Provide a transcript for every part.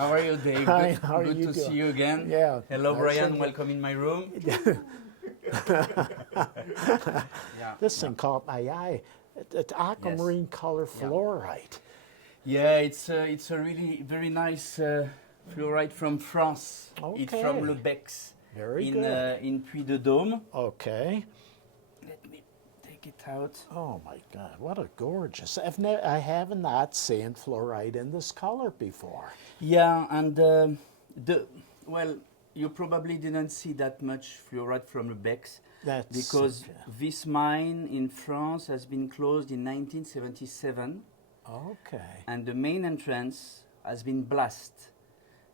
How are you, Dave? Hi, Good, how are good you to doing? see you again. Yeah. Hello, nice Brian. and- Welcome in my room. Yeah. This thing caught my eye. It's aquamarine color Yeah. fluorite. Yeah, it's a really very nice fluorite from France. It's from Okay. Le Bex Very in good. in Puy-de-Dôme. Okay. Let me take it out. Oh my God, what a gorgeous! I have not seen fluorite in this color before. Yeah, and well, you probably didn't see that much fluorite from Le Bex That's because this mine in France has been closed in 1977. okay. And the main entrance has been blasted.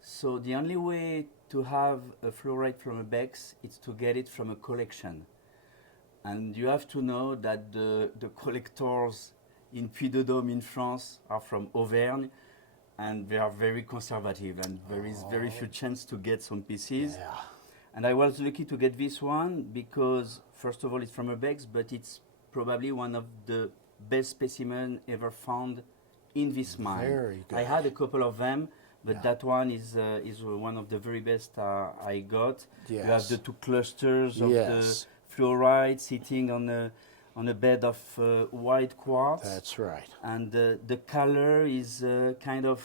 So the only way to have a fluorite from a Bex is to get it from a collection. And you have to know that the collectors in Puy-de-Dôme in France are from Auvergne, and they are very conservative, and there is very few chance to get some pieces. Yeah. And I was lucky to get this one because, first of all, it's from a Bex, but it's probably one of the best specimen ever found in this mine. Very good. I had a couple of them, but Yeah. that one is one of the very best I got. You have Yes. the two clusters of Yes. the fluorite sitting on a bed of white quartz, That's right. and the color is kind of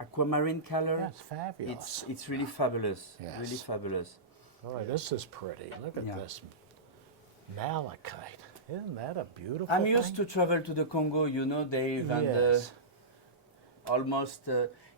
aquamarine color. That's fabulous. It's really fabulous. Yes. Really fabulous. Boy, this is pretty. Look at Yeah. this malachite. Isn't that a beautiful I'm thing? used to travel to the Congo, you know, Dave, and Yes. almost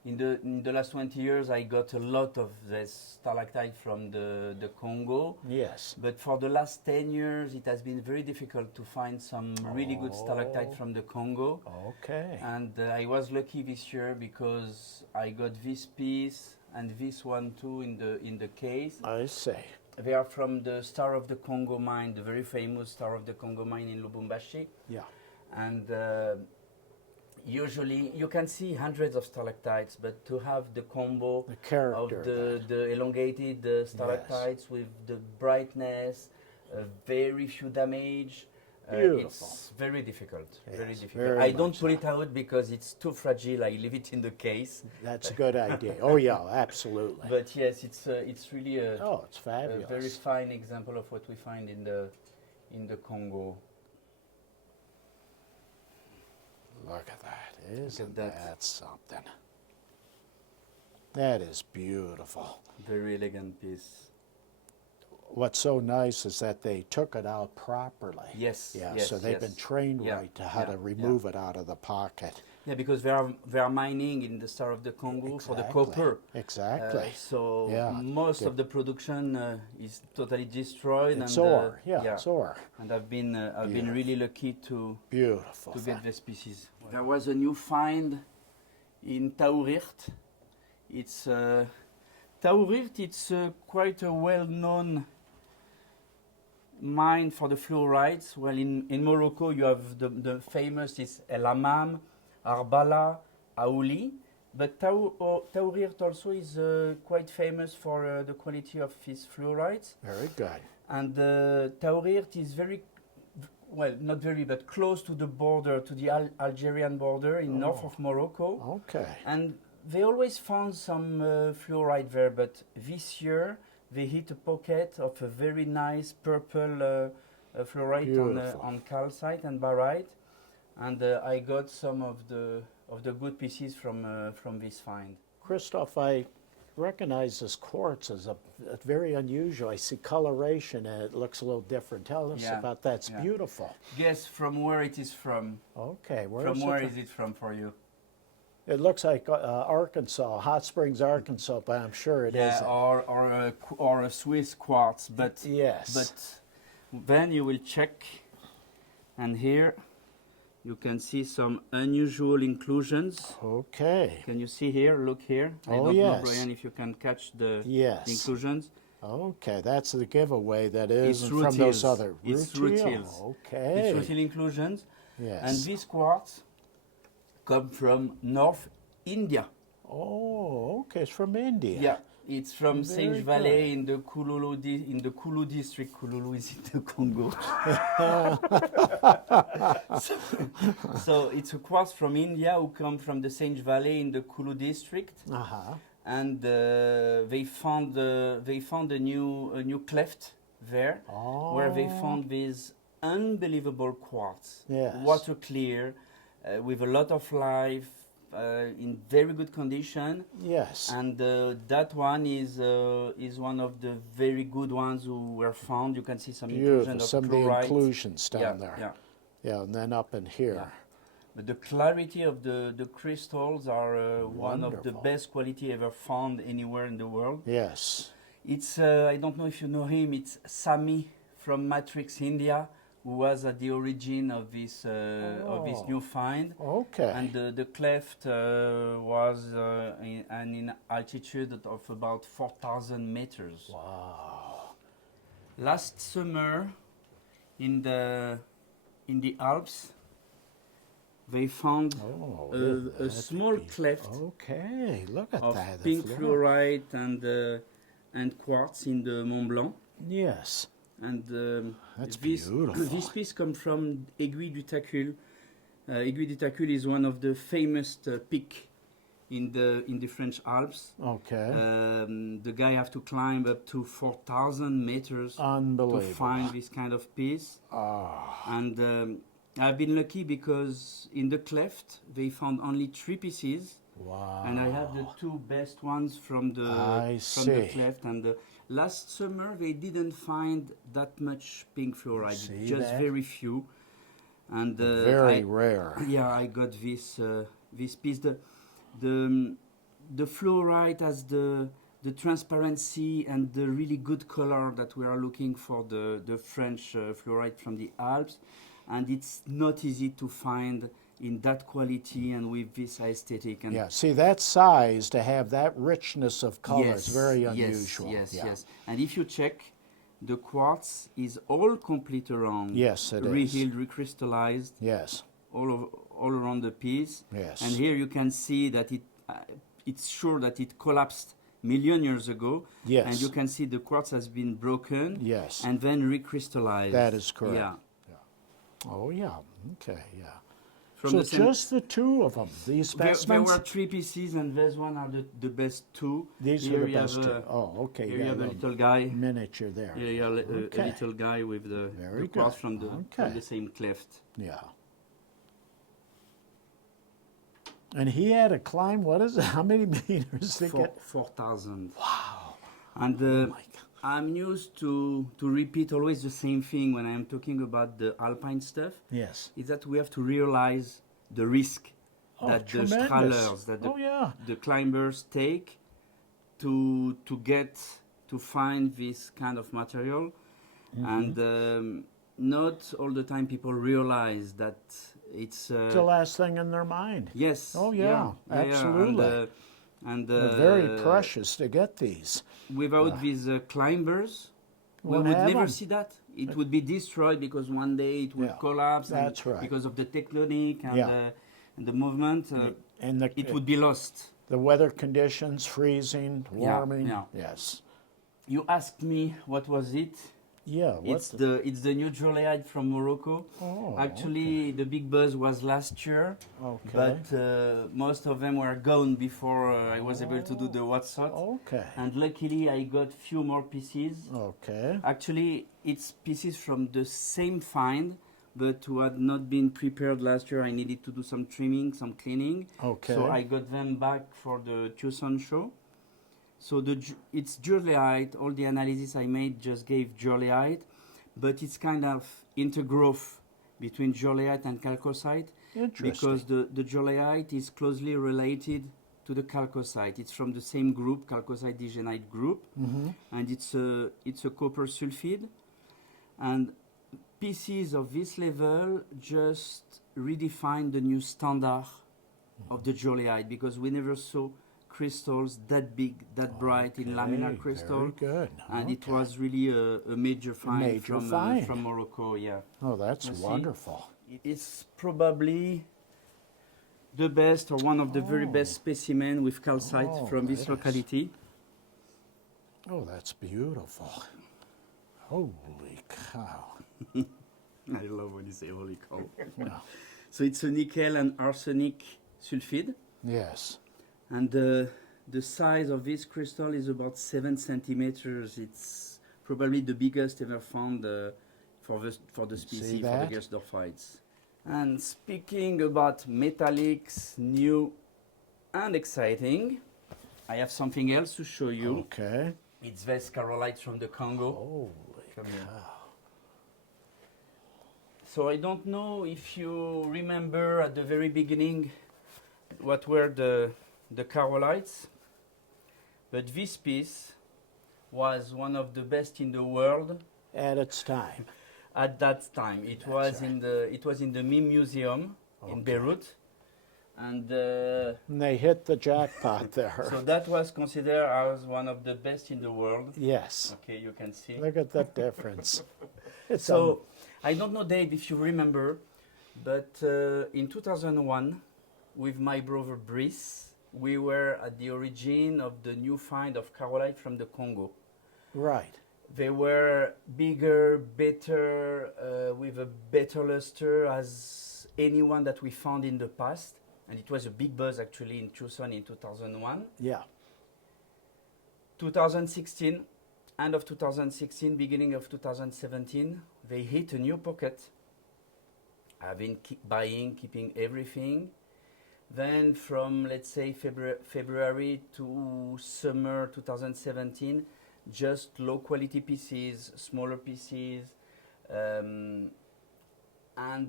in the last 20 years I got a lot of this stalactite from the Congo. Yes. But for the last 10 years it has been very difficult to find some really good stalactite Oh. from the Congo. Okay. And I was lucky this year because I got this piece and this one too in the case. I see. They are from the Star of the Congo mine, the very famous Star of the Congo mine in Lubumbashi. Yeah. And usually you can see hundreds of stalactites, but to have the combo The character. of the elongated stalactites with the brightness, very few damage, Beautiful. it's very difficult. Very Yes, difficult. very I don't much put it out because it's too fragile. I leave it in the case. That's a good idea. Oh yeah, absolutely. But yes, it's really Oh, it's a fabulous. very fine example of what we find in the Congo. Look at that. Isn't that. that something? That is beautiful. Very elegant piece. What's so nice is that they took it out properly. Yes. Yeah, yes, so they've yes. been trained Yeah, right to how yeah, to yeah. remove it out of the pocket. Yeah, because they are mining in the Star of the Congo for the Exactly. copper. Exactly. So Yeah, most the- of the production is totally destroyed. It's and, ore. Yeah, it's ore. And I've been really lucky to Beautiful. get these pieces. There was a new find in Taurirt. It's Taurirt. It's quite a well-known mine for the fluorites. Well, in Morocco you have the famous is El Hammam, Arbala, Aouli, but Taurirt also is quite famous for the quality of his fluorites. Very good. And Taurirt is very, well, not very, but close to the border, to the Algerian border in north of Morocco. Okay. And they always found some fluorite there, but this year they hit a pocket of a very nice purple fluorite Beautiful. on calcite and barite, and I got some of the good pieces from this find. Christophe, I recognize this quartz as a very unusual. I see coloration and it looks a little different. Tell us Yeah, about that. It's yeah. beautiful. Guess from where it is from. Okay, where From is where it? is it from for you? It looks like Arkansas, Hot Springs, Arkansas, but I'm sure it Yeah, isn't. or a Swiss quartz, but Yes. but then you will check, and here you can see some unusual inclusions. Okay. Can you see here? Look here. I Oh, don't know, yes. Brian, if you can catch the Yes. inclusions. Okay, that's the giveaway that is It's from those rutils. other It's rutils. rutils. Okay. It's rutil inclusions, Yes. and this quartz come from North India. Oh, okay, it's from India. Yeah, it's from Very Senge Valley in the Kulu district. Kulu is in the Congo. so it's a quartz from India who come from the Senge Valley in the Kulu district. Uh-huh. and they found a new cleft there, where they found this unbelievable quartz, Yes. water clear, with a lot of life, in very good condition. Yes. And that one is one of the very good ones who were found. You can see some inclusion Beautiful. of Some of the fluorite. inclusions down Yeah, there. yeah. Yeah, and then up in here. Yeah. But the clarity of the crystals are one of the Wonderful. best quality ever found anywhere in the world. Yes. It's I don't know if you know him. It's Sami from Matrix, India, who was at the origin of this new find. Okay. And the cleft was in altitude of about 4,000 meters. Wow. Last summer, in the Alps, they found a small cleft Okay, look at of that. pink fluorite and quartz in the Mont Blanc. Yes. And That's this beautiful. this piece comes from Aiguille du Tacul. Aiguille du Tacul is one of the famous peak in the French Alps. Okay. The guy have to climb up to 4,000 meters Unbelievable. to find this kind of piece. And I've been lucky because in the cleft they found only 3 pieces. Wow. And I have the 2 best ones from the I see. cleft. And last summer they didn't find that much pink fluorite, See just that? very few. And Very rare. yeah, I got this piece. The fluorite has the transparency and the really good color that we are looking for the French fluorite from the Alps, and it's not easy to find in that quality and with this aesthetic. And Yeah, see that size to have that richness of color yes, is very yes, unusual. Yes, yeah. yes. And if you check, the quartz is all complete around. Yes, it is. Rehealed, recrystallized. Yes. All around the piece. Yes. And here you can see that it's sure that it collapsed million years ago. Yes. And you can see the quartz has been broken. Yes. And then recrystallized. That is correct. Yeah. Oh, yeah. Okay, yeah. From So the same, just the 2 of them, these there specimens? were 3 pieces, and these one are the best 2. These Here are the you have best 2. Oh, okay. Here got you have a a little guy. miniature there. Here you have a Okay. little guy with the Very quartz good. from Okay. the same cleft. Yeah. And he had to climb, what is it? How many meters to get? 4,000. Wow. And Oh my God. I'm used to repeat always the same thing when I'm talking about the alpine stuff. Yes. Is that we have to realize the risk that the tremendous. strahlers, that the climbers take to find this kind of material. And not all the time people realize that it's It's the last thing in their mind. yes. Oh, yeah, absolutely. And They're very precious to get these. without these climbers, we Won't would have never 'em. see that. It would be destroyed because one day it would Yeah, collapse. that's and right. Because of the tectonic and, Yeah. and the movement, And it would be lost. the weather conditions, freezing, Yeah, warming. yeah. Yes. You asked me what was it. Yeah. It's the new Julienite from Morocco. Oh, Actually, the big buzz was last year, Okay. but most of them were gone before I was able to do the WhatsApp. Okay. And luckily, I got few more pieces. Okay. Actually, it's pieces from the same find, but who had not been prepared last year. I needed to do some trimming, some cleaning. Okay. So I got them back for the Tucson show. So it's Julienite. All the analysis I made just gave Julienite, but it's kind of intergrowth between Julienite and chalcocite. Interesting. Because the Julienite is closely related to the chalcocite. It's from the same group, chalcocite digenite group, and it's a copper sulfide. And pieces of this level just redefine the new standard of the Julienite, because we never saw crystals that big, that bright in laminar crystal. Very good. And it Okay. was really a major find, major find. from Morocco, yeah. Oh, that's You see? wonderful. It's probably the best or one of the very best specimen with calcite Oh, from this yes. locality. Oh, that's beautiful. Holy cow. I love when you say holy cow. Yeah. So it's a nickel and arsenic sulfide. Yes. And The size of this crystal is about 7 centimeters. It's probably the biggest ever found for the species, for the Gersdorfites. And speaking about metallics, new and exciting, I have something else to show you. Okay. It's these Carrollites from the Congo. Holy cow. So I don't know if you remember at the very beginning what were the Carrollites, but this piece was one of the best in the world At its time. at that time. It was in the Mime Museum in Beirut, and And they hit the jackpot there. so that was considered as one of the best in the world. Yes. Okay, you can see. Look at that difference. It's So I don't know, Dave, if you remember, but in 2001, with my brother Brice, we were at the origin of the new find of Carrolite from the Congo. right. They were bigger, better, with a better luster as anyone that we found in the past. And it was a big buzz actually in Tucson in 2001. Yeah. 2016, end of 2016, beginning of 2017, they hit a new pocket. I've been buying, keeping everything. Then from, let's say, February to summer 2017, just low quality pieces, smaller pieces, and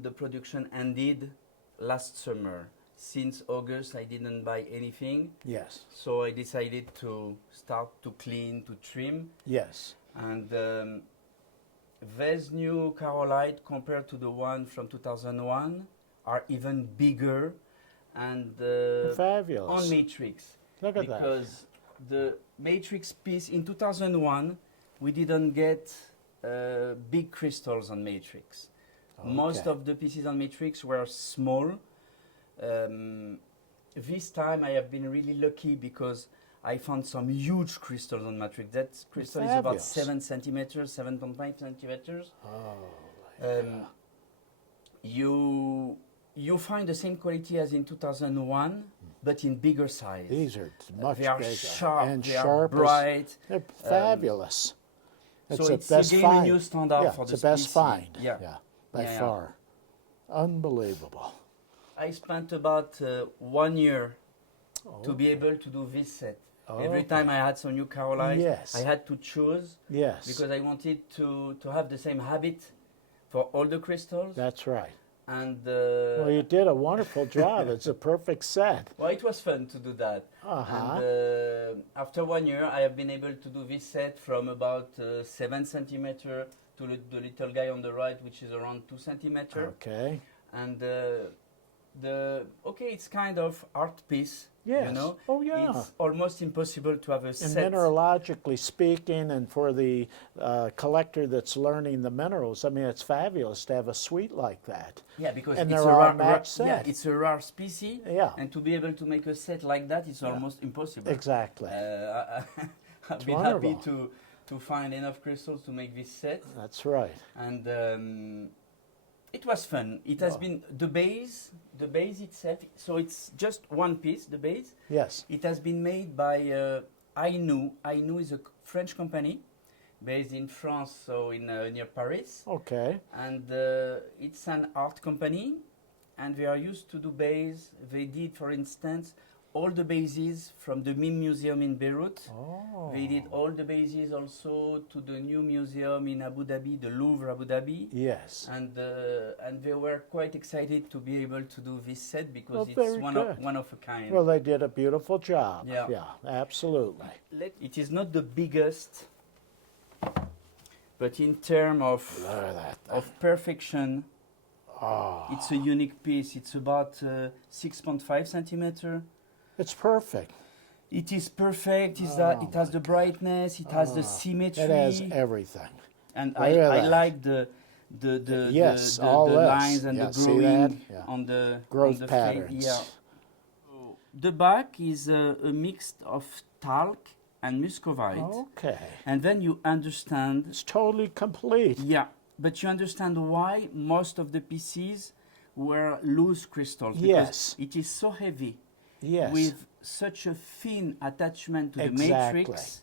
the production ended last summer. Since August, I didn't buy anything, Yes. so I decided to start to clean, to trim, Yes. and these new Carrolite compared to the one from 2001 are even bigger and Fabulous. on matrix. Look at that. Because the matrix piece in 2001, we didn't get big crystals on matrix. Most Okay. of the pieces on matrix were small. This time I have been really lucky because I found some huge crystals on matrix. That crystal is about Fabulous. 7 centimeters, 7.5 centimeters. Oh, You find the same quality as in 2001, but in bigger size. these are much They are bigger sharp, and they are sharp. bright. They're fabulous. It's So the it's best again a find. new standard Yeah, for it's the the best species. find. Yeah. by Yeah. far. Unbelievable. I spent about 1 year to Oh. be able to do this set. Oh, Every time I had some new Carrolite, Yes. I had to choose Yes, because I wanted to have the same habit for all the crystals. that's right. And Well, you did a wonderful job. It's a perfect set. well, it was fun to do that. Uh-huh. And after 1 year, I have been able to do this set from about 7 centimeter to the little guy on the right, which is around 2 centimeter. Okay. And it's kind of art piece. Yes. You know, Oh, yeah. it's almost impossible to have a And set. mineralogically speaking, and for the collector that's learning the minerals, I mean, it's fabulous to have a suite like that. Yeah, because And it's they're a all rare, matched yeah, set. it's a rare species. Yeah. And to be able to make a set like that is almost impossible. Exactly. I've It's been happy wonderful. to find enough crystals to make this set, That's right. and it was fun. It has been the base itself. So it's just one piece, the base. Yes. It has been made by Ainu. Ainu is a French company based in France, so in near Paris. Okay. And it's an art company, and they are used to do base. They did, for instance, all the bases from the Mime Museum in Beirut. Oh. They did all the bases also to the new museum in Abu Dhabi, the Louvre Abu Dhabi. Yes. And they were quite excited to be able to do this set because Well, it's very one of a kind. Well, they did a beautiful job. Yeah. Yeah, absolutely. It is not the biggest, but in terms Look at that. of perfection, Oh, it's a unique piece. It's about 6.5 centimeter. it's perfect. It is perfect. Oh It has the brightness. It has the symmetry. It has everything. And Look at I that. like the Yes, the all this. lines and Yeah, the see growing that? Yeah. on the Growth on the patterns. Yeah. The back is a mix of talc and muscovite, Okay. and then you understand. It's totally complete. Yeah, but you understand why most of the pieces were loose crystals. Because Yes. it is so heavy Yes. with such a thin attachment to Exactly. the matrix.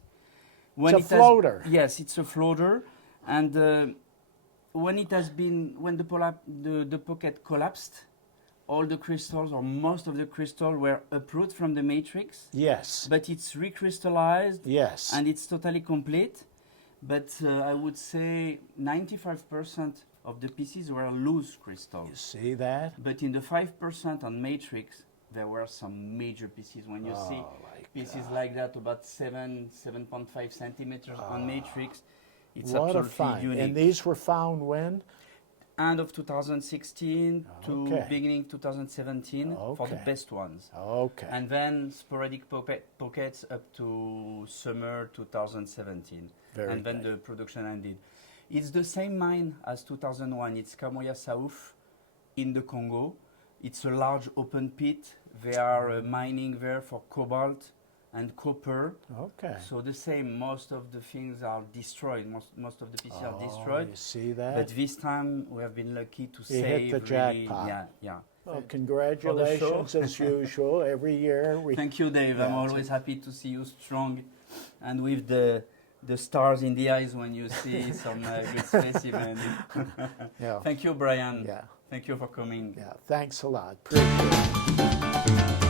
It's a floater. Yes, it's a floater, and when the pocket collapsed, all the crystals, or most of the crystals, were uprooted from the matrix. Yes. But it's recrystallized. Yes. And it's totally complete. But I would say 95% of the pieces were loose crystals. You see that? But in the 5% on matrix, there were some major pieces. When you see pieces like that, about 7.5 centimeters on matrix, it's What a absolutely find. unique. And these were found when? End of 2016 to Okay. beginning 2017 for the Okay. best ones. Okay. And then sporadic pockets up to summer 2017. Very and then good. the production ended. It's the same mine as 2001. It's Kamoya South in the Congo. It's a large open pit. They are mining there for cobalt and copper. Okay. So the same, most of the things are destroyed. Most of the pieces are destroyed. You see that? But this time we have been lucky to You hit save. the really, jackpot. yeah. Well, congratulations as usual. Every year we Thank you, Dave. I'm Yeah, always happy to see you strong and with the stars in the eyes when you see some good specimen. Yeah. Thank you, Brian. Yeah. Thank you for coming. Yeah. Thanks a lot. Appreciate it.